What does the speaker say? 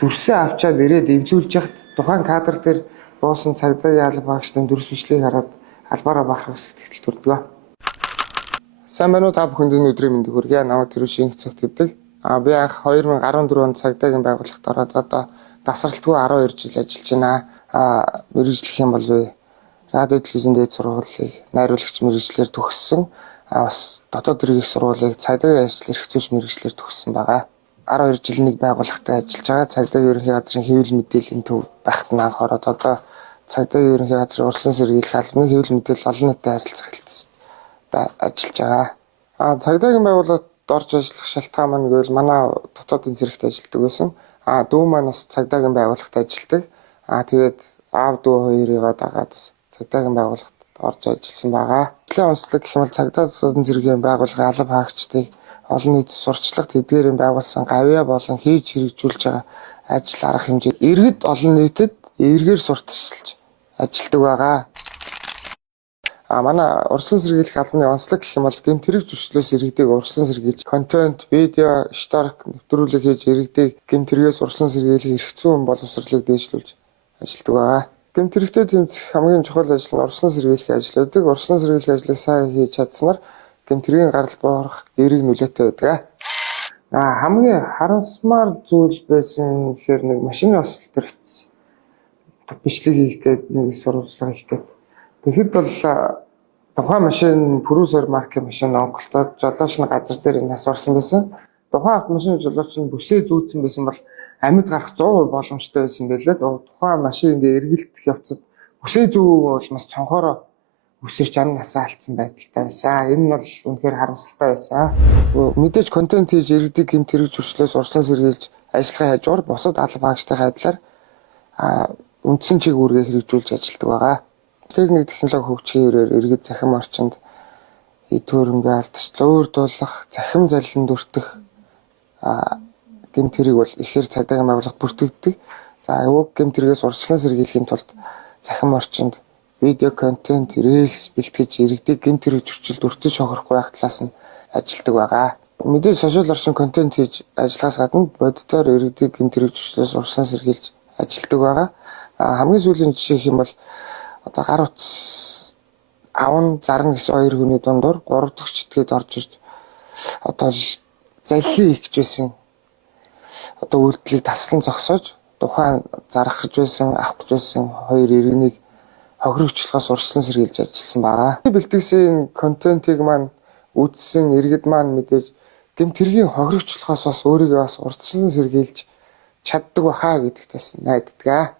дүрсээ авчаад ирээд эвлүүлж яхад тухайн кадр дээр буусан цагдаагийн алба багшны дүрс бичлэгийг хараад албаараа бахарх сэтгэл төрдөг. Сайн байна уу та бүхэнд энэ өдрийн мэндийг хүргье. Намайг Тэрүү Шинх цогт гэдэг. Би анх 2014 онд цагдаагийн байгууллагт ороод одоо дасралтгүй 12 жил ажиллаж байна. Мэргэжлэх юм бол би радио телевизэн дээд сургуулийг найруулагч мэргэжлэр төгссөн. Бас дотоод иргэх сургуулийг цагдаагийн ажил эрхцүүлж мэргэжлэр төгссөн байгаа. 12 жил нэг байгууллагатай ажиллаж байгаа. Цагдаагийн ерөнхий газрын хэвлэл мэдээллийн төв багт анх ороод одоо цагдаагийн ерөнхий газрын урьдчилан сэргийлэх албаны хэвлэл мэдээлэл олон нийтэд харилцах хэлтсэд ажиллаж байгаа. Цагдаагийн байгууллагад орж ажиллах шалтгаан маань гэвэл манай дотоодын зэрэгт ажилладаг байсан. Дүү маань бас цагдаагийн байгууллагт ажилладаг. Тэгээд аав дүү хоёрыгаа дагаад бас цагдаагийн байгууллагт орж ажилласан байгаа. Ажлын онцлог гэх юм бол цагдаа дотоодын зэргийн байгууллагын алба хаагчдыг олон нийт сурталчилгад эдгээрийн байгуулсан гавьяа болон хийж хэрэгжүүлж байгаа ажил арга хэмжээ иргэд олон нийтэд эргээр сурталчилж ажилладаг байгаа. Манай урьдчилан сэргийлэх албаны онцлог гэх юм бол гэмт хэрэг зөрчлөөс иргэдийг урьдчилан сэргийлж контент, видео, шторк нэвтрүүлэг хийж иргэдийг гэмт хэрэгээс урьдчилан сэргийлэх эрх зүйн боловсролыг дээшлүүлж ажилладаг байгаа. Гэмт хэрэгтэй тэмцэх хамгийн чухал ажил нь урьдчилан сэргийлэх ажил байдаг. Урьдчилан сэргийлэх ажлыг сайн хийж чадсанаар гэмт хэргийн гарал буурах эерэг нөлөөтэй байдаг. Хамгийн харамсмаар зүйл байсан гэхээр нэг машины ослт төрчихсөн. Бичлэг хийх гээд нэг сурвалжлага хийх гээд. Тэгэхэд бол тухайн машин Purusar маркийн машин онголтоод жолооч нь газар дээр нас орсон байсан. Тухайн автомашины жолооч нь бүсээ зүүцсэн байсан бол амьд гарах 100% боломжтой байсан байлээ. Тухайн машин ингээ эргэлдэх явцад бүсээ зүүг бол маш цонхороо өсөрч ам насаа алдсан байдалтай байсан. Энэ нь бол үнэхээр харамсалтай байсан. Мэдээж контент хийж иргэдийг гэмт хэрэг зөрчлөөс урьдчилан сэргийлж ажиллахын хажуугаар бусад алба хаагчдын адилаар үндсэн чиг үүргээ хэрэгжүүлж ажилладаг байгаа. Техник технологи хөгжихийн үрээр иргэд захим орчинд эд хөрөнгө алдчлал өөрдуулах, захим заллин дүртэх гэмт хэрэг бол ихээр цагдаагийн байгууллагад бүртгэгддэг. Уг гэмт хэрэгээс урьдчилан сэргийлэхийн тулд захим орчинд видео контент, рилс бэлтгэж иргэдийг гэмт хэрэг зөрчилд өртөж шохорохгүй байх талаас нь ажилладаг байгаа. Мэдээж сошиал орчин контент хийж ажиллахаас гадна боддоор иргэдийг гэмт хэрэг зөрчлөөс урьдчилан сэргийлж ажилладаг байгаа. Хамгийн сүүлийн жишээ гэх юм бол одоо гар утас аван зарна гэсэн хоёр хүний дундуур 3 дахь читгээд орж ирж одоо л заллий хийх гэж байсан. Одоо үйлдэлийг таслан зогсоож тухайн зарах гэж байсан, авах гэж байсан хоёр иргэнийг хохирогчлохоос урьдчилан сэргийлж ажилласан байгаа. Бэлтгэсэн контентийг маань үзсэн иргэд маань мэдээж гэмт хэргийн хохирогчлохоос бас өөрийгөө бас урьдчилан сэргийлж чаддаг баха гэдэгт бас найддаг.